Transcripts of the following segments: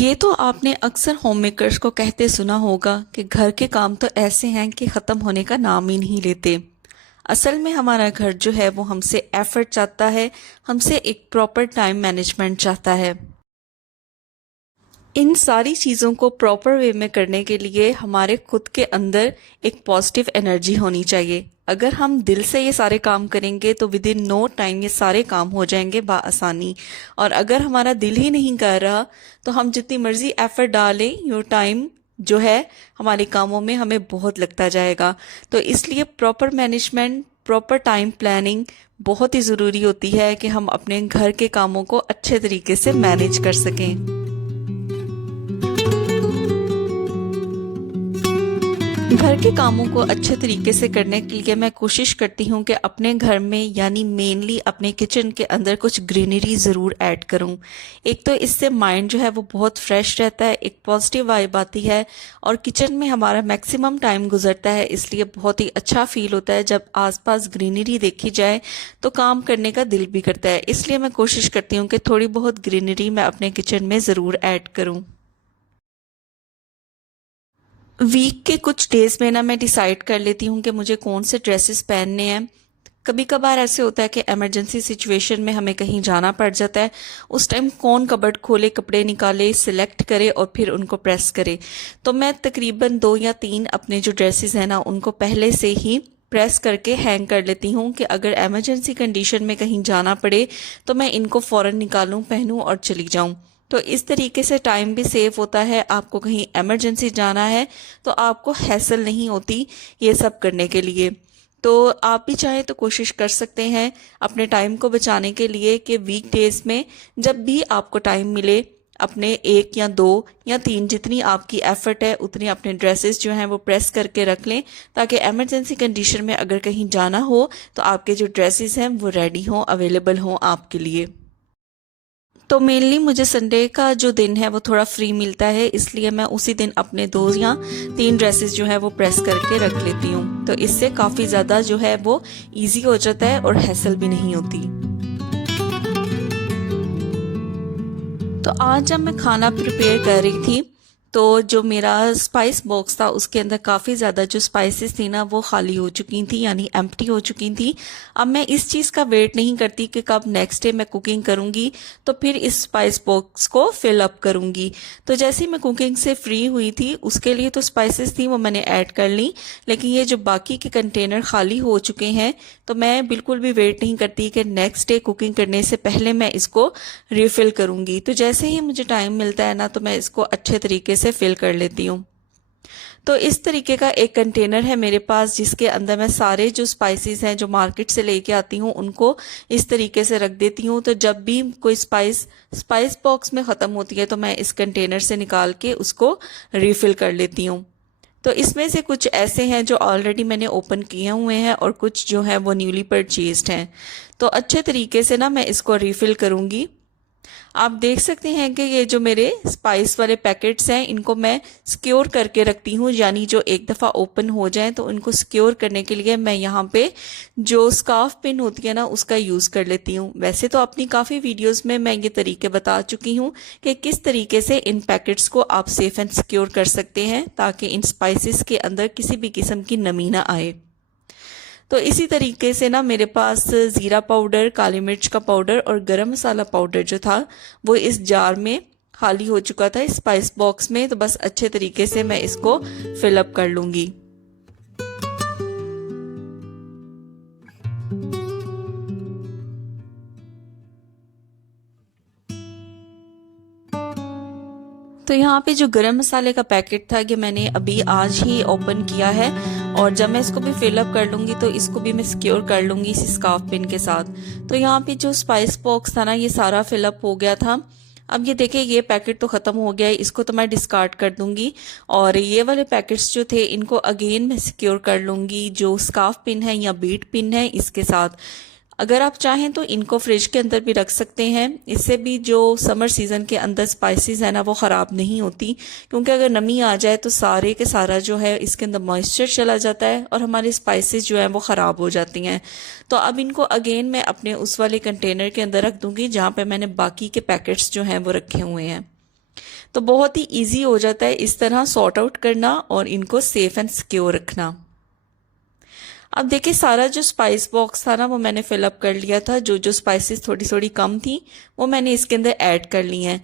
ये तो आपने अक्सर होम मेकर्स को कहते सुना होगा कि घर के काम तो ऐसे हैं कि ख़त्म होने का नाम ही नहीं लेते। असल में हमारा घर जो है वो हमसे एफर्ट चाहता है, हमसे एक प्रॉपर टाइम मैनेजमेंट चाहता है। इन सारी चीज़ों को प्रॉपर वे में करने के लिए हमारे खुद के अंदर एक पॉजिटिव एनर्जी होनी चाहिए। अगर हम दिल से ये सारे काम करेंगे तो विद इन नो टाइम ये सारे काम हो जाएंगे बाआसानी। और अगर हमारा दिल ही नहीं कर रहा तो हम जितनी मर्जी एफर्ट डालें, योर टाइम जो है हमारे कामों में हमें बहुत लगता जाएगा। तो इसलिए proper management, proper time planning बहुत ही ज़रूरी होती है कि हम अपने घर के कामों को अच्छे तरीके से मैनेज कर सकें। घर के कामों को अच्छे तरीके से करने के लिए मैं कोशिश करती हूँ कि अपने घर में यानी मेनली अपने किचन के अंदर कुछ ग्रीनरी ज़रूर ऐड करूँ। एक तो इससे माइंड जो है वो बहुत फ्रेश रहता है, एक पॉजिटिव वाइब आती है और किचन में हमारा मैक्सिमम टाइम गुजरता है, इसलिए बहुत ही अच्छा फील होता है जब आसपास ग्रीनरी देखी जाए तो काम करने का दिल भी करता है। इसलिए मैं कोशिश करती हूँ कि थोड़ी बहुत ग्रीनरी मैं अपने किचन में ज़रूर ऐड करूँ। वीक के कुछ डेज में ना मैं डिसाइड कर लेती हूँ कि मुझे कौन से ड्रेसेस पहनने हैं। कभी कभार ऐसे होता है कि इमरजेंसी सिचुएशन में हमें कहीं जाना पड़ जाता है। उस टाइम कौन कबर्ड खोले, कपड़े निकाले, सिलेक्ट करे और फिर उनको प्रेस करे। तो मैं तकरीबन 2 या 3 अपने जो ड्रेसेस हैं ना उनको पहले से ही प्रेस करके हैंग कर लेती हूँ कि अगर इमरजेंसी कंडीशन में कहीं जाना पड़े तो मैं इनको फ़ौरन निकालूं, पहनूं और चली जाऊं। तो इस तरीके से टाइम भी सेव होता है। आपको कहीं इमरजेंसी जाना है तो आपको हैसल नहीं होती ये सब करने के लिए। तो आप भी चाहें तो कोशिश कर सकते हैं अपने टाइम को बचाने के लिए कि वीक डेज में जब भी आपको टाइम मिले अपने 1 या 2 या 3 जितनी आपकी एफर्ट है उतनी अपने ड्रेसेस जो हैं वो प्रेस करके रख लें, ताकि इमरजेंसी कंडीशन में अगर कहीं जाना हो तो आपके जो ड्रेसेस हैं वो रेडी हों, अवेलेबल हों आपके लिए। तो मेनली मुझे संडे का जो दिन है वो थोड़ा फ्री मिलता है, इसलिए मैं उसी दिन अपने 2 या 3 ड्रेसेस जो है वो प्रेस करके रख लेती हूँ। तो इससे काफ़ी ज़्यादा जो है वो इजी हो जाता है और हैसल भी नहीं होती। तो आज जब मैं खाना प्रिपेयर कर रही थी तो जो मेरा स्पाइस बॉक्स था उसके अंदर काफ़ी ज़्यादा जो स्पाइसेस थी ना वो खाली हो चुकी थी, यानी एम्प्टी हो चुकी थी। अब मैं इस चीज़ का वेट नहीं करती कि कब नेक्स्ट डे मैं कुकिंग करूँगी तो फिर इस स्पाइस बॉक्स को फिल अप करूँगी। तो जैसे ही मैं कुकिंग से फ्री हुई थी उसके लिए तो स्पाइसेस थी वो मैंने ऐड कर ली, लेकिन ये जो बाकी के कंटेनर खाली हो चुके हैं तो मैं बिल्कुल भी वेट नहीं करती कि नेक्स्ट डे कुकिंग करने से पहले मैं इसको रिफ़िल करूँगी। तो जैसे ही मुझे टाइम मिलता है ना तो मैं इसको अच्छे तरीके से फिल कर लेती हूँ। तो इस तरीके का एक कंटेनर है मेरे पास जिसके अंदर मैं सारे जो स्पाइसेस हैं जो मार्केट से लेके आती हूँ उनको इस तरीके से रख देती हूँ। तो जब भी कोई स्पाइस बॉक्स में ख़त्म होती है तो मैं इस कंटेनर से निकाल के उसको रिफ़िल कर लेती हूँ। तो इसमें से कुछ ऐसे हैं जो ऑलरेडी मैंने ओपन किए हुए हैं और कुछ जो है वो न्यूली परचेज्ड हैं। तो अच्छे तरीके से ना मैं इसको रिफ़िल करूँगी। आप देख सकते हैं कि ये जो मेरे स्पाइस वाले पैकेट्स हैं इनको मैं सिक्योर करके रखती हूँ, यानी जो एक दफ़ा ओपन हो जाएं तो उनको सिक्योर करने के लिए मैं यहाँ पे जो स्कार्फ पिन होती है ना उसका यूज़ कर लेती हूँ। वैसे तो अपनी काफ़ी वीडियोस में मैं ये तरीके बता चुकी हूँ कि किस तरीके से इन पैकेट्स को आप सेफ एंड सिक्योर कर सकते हैं ताकि इन स्पाइसेस के अंदर किसी भी किस्म की नमी ना आए। तो इसी तरीके से ना मेरे पास ज़ीरा पाउडर, काली मिर्च का पाउडर और गरम मसाला पाउडर जो था वो इस जार में खाली हो चुका था इस स्पाइस बॉक्स में। तो बस अच्छे तरीके से मैं इसको फिलअप कर लूँगी। तो यहाँ पे जो गरम मसाले का पैकेट था कि मैंने अभी आज ही ओपन किया है और जब मैं इसको भी फिलअप कर लूँगी तो इसको भी मैं सिक्योर कर लूँगी इसी स्कार्फ पिन के साथ। तो यहाँ पे जो स्पाइस बॉक्स था ना ये सारा फिलअप हो गया था। अब ये देखिए ये पैकेट तो ख़त्म हो गया है, इसको तो मैं डिस्कार्ड कर दूंगी और ये वाले पैकेट्स जो थे इनको अगेन मैं सिक्योर कर लूँगी जो स्कार्फ पिन है या बीट पिन है इसके साथ। अगर आप चाहें तो इनको फ्रिज के अंदर भी रख सकते हैं, इससे भी जो समर सीज़न के अंदर स्पाइसेस है ना वो ख़राब नहीं होती, क्योंकि अगर नमी आ जाए तो सारे के सारा जो है इसके अंदर मॉइस्चर चला जाता है और हमारी स्पाइसेस जो हैं वो ख़राब हो जाती हैं। तो अब इनको अगेन मैं अपने उस वाले कंटेनर के अंदर रख दूंगी जहाँ पे मैंने बाकी के पैकेट्स जो हैं वो रखे हुए हैं। तो बहुत ही इजी हो जाता है इस तरह सॉर्ट आउट करना और इनको सेफ एंड सिक्योर रखना। अब देखिए सारा जो स्पाइस बॉक्स था ना वो मैंने फिलअप कर लिया था। जो जो स्पाइसेस थोड़ी थोड़ी कम थी वो मैंने इसके अंदर ऐड कर ली हैं।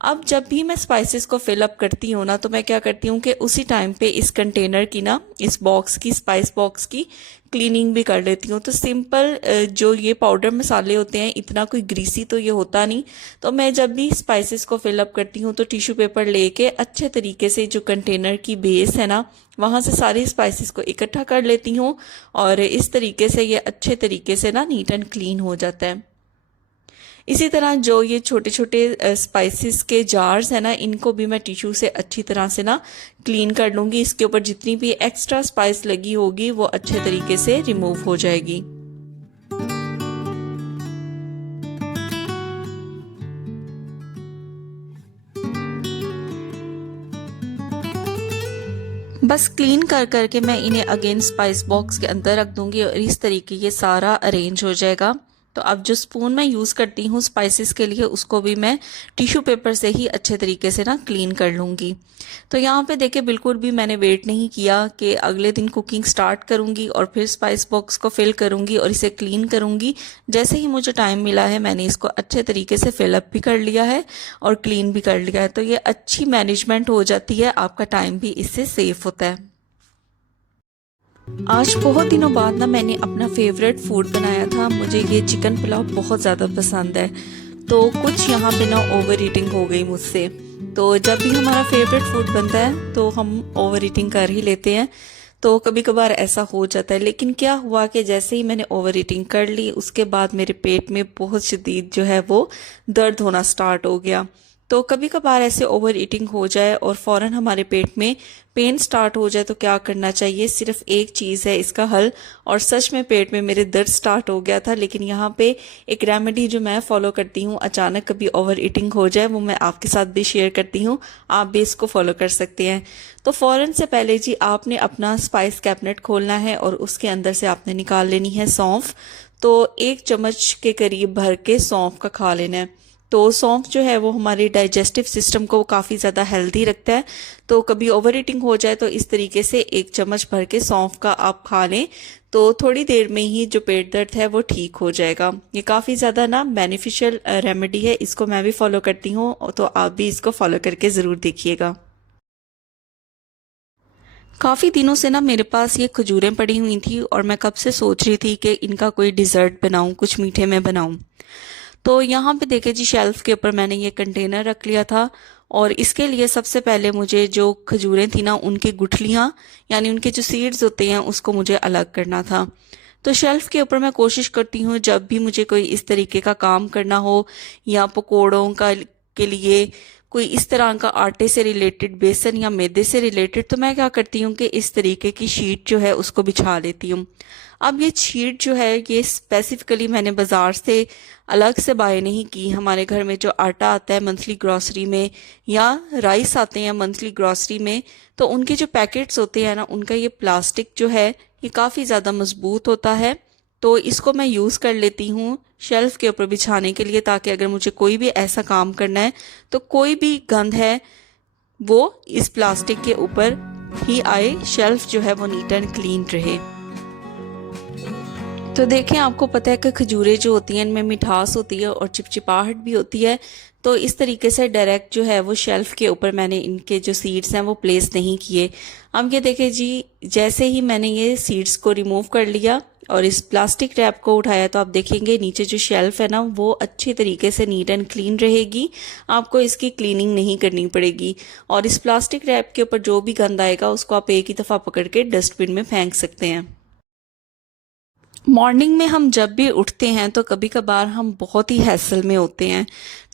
अब जब भी मैं स्पाइसेस को फिलअप करती हूँ ना तो मैं क्या करती हूँ कि उसी टाइम पे इस कंटेनर की ना, इस बॉक्स की, स्पाइस बॉक्स की क्लीनिंग भी कर लेती हूँ। तो सिंपल जो ये पाउडर मसाले होते हैं इतना कोई ग्रीसी तो ये होता नहीं। तो मैं जब भी स्पाइसेस को फिलअप करती हूँ तो टिश्यू पेपर लेके अच्छे तरीके से जो कंटेनर की बेस है ना वहाँ से सारी स्पाइसेस को इकट्ठा कर लेती हूँ और इस तरीके से ये अच्छे तरीके से ना नीट एंड क्लीन हो जाता है। इसी तरह जो ये छोटे छोटे स्पाइसेस के जार्स हैं ना इनको भी मैं टिश्यू से अच्छी तरह से ना क्लीन कर लूँगी। इसके ऊपर जितनी भी एक्स्ट्रा स्पाइस लगी होगी वो अच्छे तरीके से रिमूव हो जाएगी। बस क्लीन कर करके मैं इन्हें अगेन स्पाइस बॉक्स के अंदर रख दूंगी और इस तरीके ये सारा अरेंज हो जाएगा। तो अब जो स्पून मैं यूज़ करती हूँ स्पाइसेस के लिए उसको भी मैं टिश्यू पेपर से ही अच्छे तरीके से ना क्लीन कर लूँगी। तो यहाँ पे देखिए बिल्कुल भी मैंने वेट नहीं किया कि अगले दिन कुकिंग स्टार्ट करूँगी और फिर स्पाइस बॉक्स को फिल करूँगी और इसे क्लीन करूँगी। जैसे ही मुझे टाइम मिला है मैंने इसको अच्छे तरीके से फिलअप भी कर लिया है और क्लीन भी कर लिया है। तो ये अच्छी मैनेजमेंट हो जाती है, आपका टाइम भी इससे सेफ होता है। आज बहुत दिनों बाद ना मैंने अपना फेवरेट फूड बनाया था। मुझे ये चिकन पुलाव बहुत ज़्यादा पसंद है। तो कुछ यहाँ पे ना ओवर ईटिंग हो गई मुझसे। तो जब भी हमारा फेवरेट फूड बनता है तो हम ओवर ईटिंग कर ही लेते हैं। तो कभी कभार ऐसा हो जाता है। लेकिन क्या हुआ कि जैसे ही मैंने ओवर ईटिंग कर ली उसके बाद मेरे पेट में बहुत शदीद जो है वो दर्द होना स्टार्ट हो गया। तो कभी कभार ऐसे ओवर ईटिंग हो जाए और फ़ौरन हमारे पेट में पेन स्टार्ट हो जाए तो क्या करना चाहिए? सिर्फ एक चीज़ है इसका हल। और सच में पेट में मेरे दर्द स्टार्ट हो गया था। लेकिन यहाँ पे एक रेमेडी जो मैं फॉलो करती हूँ, अचानक कभी ओवर ईटिंग हो जाए, वो मैं आपके साथ भी शेयर करती हूँ। आप भी इसको फॉलो कर सकते हैं। तो फ़ौरन से पहले जी आपने अपना स्पाइस कैबिनेट खोलना है और उसके अंदर से आपने निकाल लेनी है सौंफ। तो 1 चम्मच के करीब भर के सौंफ का खा लेना है। तो सौंफ जो है वो हमारे डाइजेस्टिव सिस्टम को काफ़ी ज़्यादा हेल्दी रखता है। तो कभी ओवर ईटिंग हो जाए तो इस तरीके से 1 चम्मच भर के सौंफ का आप खा लें तो थोड़ी देर में ही जो पेट दर्द है वो ठीक हो जाएगा। ये काफ़ी ज़्यादा ना बेनिफिशियल रेमेडी है। इसको मैं भी फॉलो करती हूँ तो आप भी इसको फॉलो करके ज़रूर देखिएगा। काफ़ी दिनों से ना मेरे पास ये खजूरें पड़ी हुई थी और मैं कब से सोच रही थी कि इनका कोई डिज़र्ट बनाऊं, कुछ मीठे में बनाऊं। तो यहाँ पे देखिए जी शेल्फ के ऊपर मैंने ये कंटेनर रख लिया था और इसके लिए सबसे पहले मुझे जो खजूरें थी ना उनकी गुठलियाँ यानी उनके जो सीड्स होते हैं उसको मुझे अलग करना था। तो शेल्फ के ऊपर मैं कोशिश करती हूँ जब भी मुझे कोई इस तरीके का काम करना हो या पकोड़ों का के लिए कोई इस तरह का आटे से रिलेटेड, बेसन या मैदे से रिलेटेड, तो मैं क्या करती हूँ कि इस तरीके की शीट जो है उसको बिछा लेती हूँ। अब ये शीट जो है ये स्पेसिफिकली मैंने बाज़ार से अलग से बाय नहीं की। हमारे घर में जो आटा आता है मंथली ग्रॉसरी में या राइस आते हैं मंथली ग्रॉसरी में, तो उनके जो पैकेट्स होते हैं ना उनका ये प्लास्टिक जो है ये काफ़ी ज़्यादा मजबूत होता है। तो इसको मैं यूज़ कर लेती हूँ शेल्फ के ऊपर बिछाने के लिए, ताकि अगर मुझे कोई भी ऐसा काम करना है तो कोई भी गंद है वो इस प्लास्टिक के ऊपर ही आए, शेल्फ जो है वो नीट एंड क्लीन रहे। तो देखें आपको पता है कि खजूरें जो होती हैं इनमें मिठास होती है और चिपचिपाहट भी होती है। तो इस तरीके से डायरेक्ट जो है वो शेल्फ के ऊपर मैंने इनके जो सीड्स हैं वो प्लेस नहीं किए। अब ये देखें जी जैसे ही मैंने ये सीड्स को रिमूव कर लिया और इस प्लास्टिक रैप को उठाया तो आप देखेंगे नीचे जो शेल्फ है ना वो अच्छे तरीके से नीट एंड क्लीन रहेगी। आपको इसकी क्लीनिंग नहीं करनी पड़ेगी और इस प्लास्टिक रैप के ऊपर जो भी गंद आएगा उसको आप एक ही दफ़ा पकड़ के डस्टबिन में फेंक सकते हैं। मॉर्निंग में हम जब भी उठते हैं तो कभी कभार हम बहुत ही हैसल में होते हैं।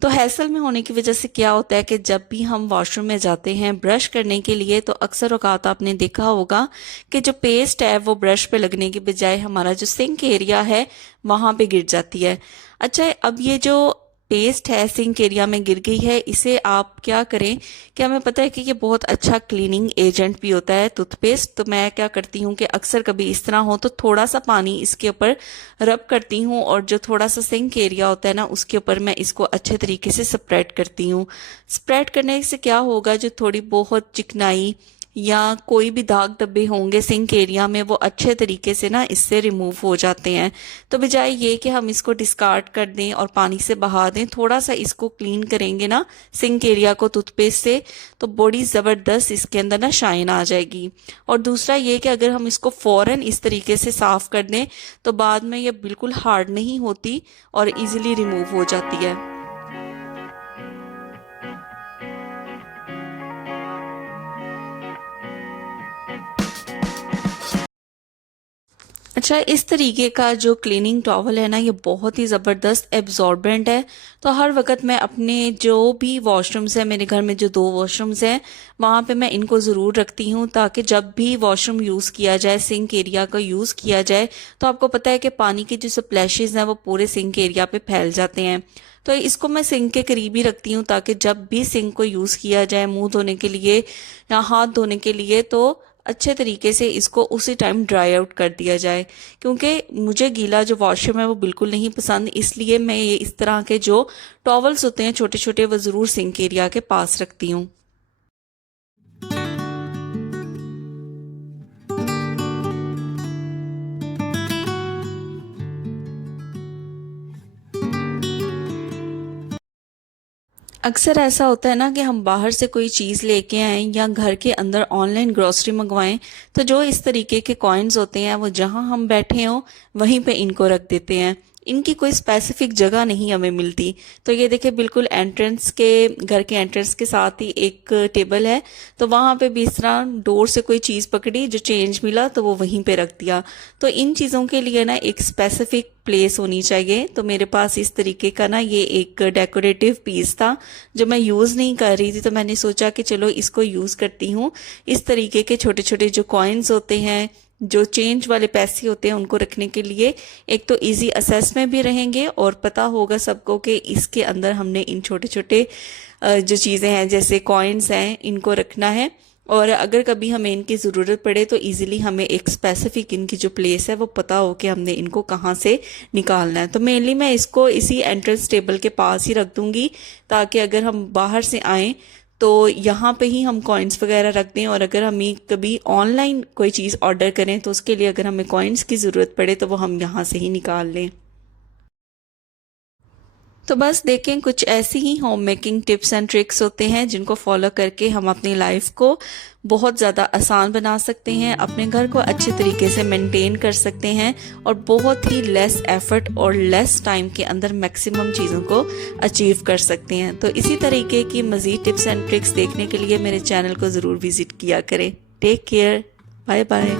तो हैसल में होने की वजह से क्या होता है कि जब भी हम वॉशरूम में जाते हैं ब्रश करने के लिए तो अक्सर औकात आपने देखा होगा कि जो पेस्ट है वो ब्रश पे लगने की बजाय हमारा जो सिंक एरिया है वहाँ पे गिर जाती है। अच्छा अब ये जो पेस्ट है सिंक एरिया में गिर गई है, इसे आप क्या करें कि हमें पता है कि ये बहुत अच्छा क्लीनिंग एजेंट भी होता है टूथपेस्ट। तो मैं क्या करती हूँ कि अक्सर कभी इस तरह हो तो थोड़ा सा पानी इसके ऊपर रब करती हूँ और जो थोड़ा सा सिंक एरिया होता है ना उसके ऊपर मैं इसको अच्छे तरीके से स्प्रेड करती हूँ। स्प्रेड करने से क्या होगा, जो थोड़ी बहुत चिकनाई या कोई भी दाग धब्बे होंगे सिंक एरिया में वो अच्छे तरीके से ना इससे रिमूव हो जाते हैं। तो बजाय ये कि हम इसको डिस्कार्ड कर दें और पानी से बहा दें, थोड़ा सा इसको क्लीन करेंगे ना सिंक एरिया को टूथपेस्ट से, तो बड़ी ज़बरदस्त इसके अंदर ना शाइन आ जाएगी। और दूसरा ये कि अगर हम इसको फ़ौरन इस तरीके से साफ़ कर दें तो बाद में ये बिल्कुल हार्ड नहीं होती और इजीली रिमूव हो जाती है। अच्छा, इस तरीके का जो क्लीनिंग टॉवल है ना ये बहुत ही ज़बरदस्त एब्जॉर्बेंट है। तो हर वक्त मैं अपने जो भी वॉशरूम्स हैं, मेरे घर में जो 2 वॉशरूम्स हैं वहाँ पे मैं इनको ज़रूर रखती हूँ, ताकि जब भी वॉशरूम यूज़ किया जाए, सिंक एरिया का यूज़ किया जाए, तो आपको पता है कि पानी के जो स्प्लैशेस हैं वो पूरे सिंक एरिया पे फैल जाते हैं। तो इसको मैं सिंक के करीब ही रखती हूँ, ताकि जब भी सिंक को यूज़ किया जाए मुंह धोने के लिए या हाथ धोने के लिए, तो अच्छे तरीके से इसको उसी टाइम ड्राई आउट कर दिया जाए। क्योंकि मुझे गीला जो वॉशरूम है वो बिल्कुल नहीं पसंद, इसलिए मैं ये इस तरह के जो टॉवल्स होते हैं छोटे छोटे वो ज़रूर सिंक एरिया के पास रखती हूँ। अक्सर ऐसा होता है ना कि हम बाहर से कोई चीज़ लेके आएं या घर के अंदर ऑनलाइन ग्रोसरी मंगवाएं, तो जो इस तरीके के कॉइन्स होते हैं वो जहां हम बैठे हों वहीं पे इनको रख देते हैं। इनकी कोई स्पेसिफिक जगह नहीं हमें मिलती। तो ये देखिए, बिल्कुल एंट्रेंस के, घर के एंट्रेंस के साथ ही एक टेबल है, तो वहाँ पे भी इस तरह डोर से कोई चीज़ पकड़ी, जो चेंज मिला तो वो वहीं पे रख दिया। तो इन चीज़ों के लिए ना एक स्पेसिफिक प्लेस होनी चाहिए। तो मेरे पास इस तरीके का ना ये एक डेकोरेटिव पीस था जो मैं यूज़ नहीं कर रही थी, तो मैंने सोचा कि चलो इसको यूज़ करती हूँ। इस तरीके के छोटे छोटे जो कॉइन्स होते हैं, जो चेंज वाले पैसे होते हैं, उनको रखने के लिए एक तो इजी असेस में भी रहेंगे और पता होगा सबको कि इसके अंदर हमने इन छोटे छोटे जो चीज़ें हैं जैसे कॉइन्स हैं इनको रखना है। और अगर कभी हमें इनकी ज़रूरत पड़े तो इजीली हमें एक स्पेसिफिक इनकी जो प्लेस है वो पता हो कि हमने इनको कहाँ से निकालना है। तो मेनली मैं इसको इसी एंट्रेंस टेबल के पास ही रख दूंगी, ताकि अगर हम बाहर से आएँ तो यहाँ पे ही हम कॉइन्स वगैरह रख दें। और अगर हमें कभी ऑनलाइन कोई चीज़ ऑर्डर करें तो उसके लिए अगर हमें कॉइन्स की ज़रूरत पड़े तो वो हम यहाँ से ही निकाल लें। तो बस देखें, कुछ ऐसी ही home making tips and tricks होते हैं जिनको फॉलो करके हम अपनी लाइफ को बहुत ज़्यादा आसान बना सकते हैं, अपने घर को अच्छे तरीके से मेंटेन कर सकते हैं और बहुत ही लेस एफर्ट और लेस टाइम के अंदर मैक्सिमम चीज़ों को अचीव कर सकते हैं। तो इसी तरीके की मज़ीद टिप्स एंड ट्रिक्स देखने के लिए मेरे चैनल को ज़रूर विज़िट किया करें। Take care, bye bye.